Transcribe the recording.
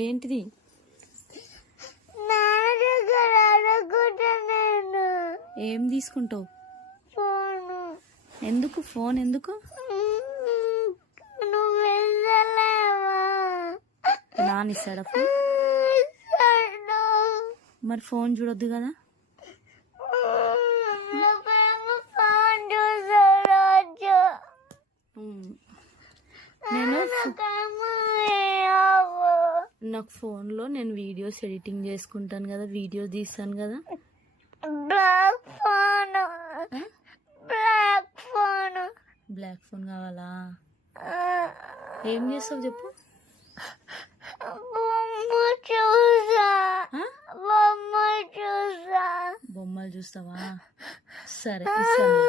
ఏంటిది? ఏం తీసుకుంటావు? ఎందుకు ఫోన్? ఎందుకు నానిస్తాడా ఫోన్? మరి ఫోన్ చూడొద్దు కదా. నేను నాకు ఫోన్లో నేను వీడియోస్ ఎడిటింగ్ చేసుకుంటాను కదా, వీడియోస్ తీస్తాను కదా. బ్లాక్ ఫోన్ కావాలా? ఏం చేస్తావు చెప్పు. బొమ్మలు చూస్తావా? సరే ఇస్తాను.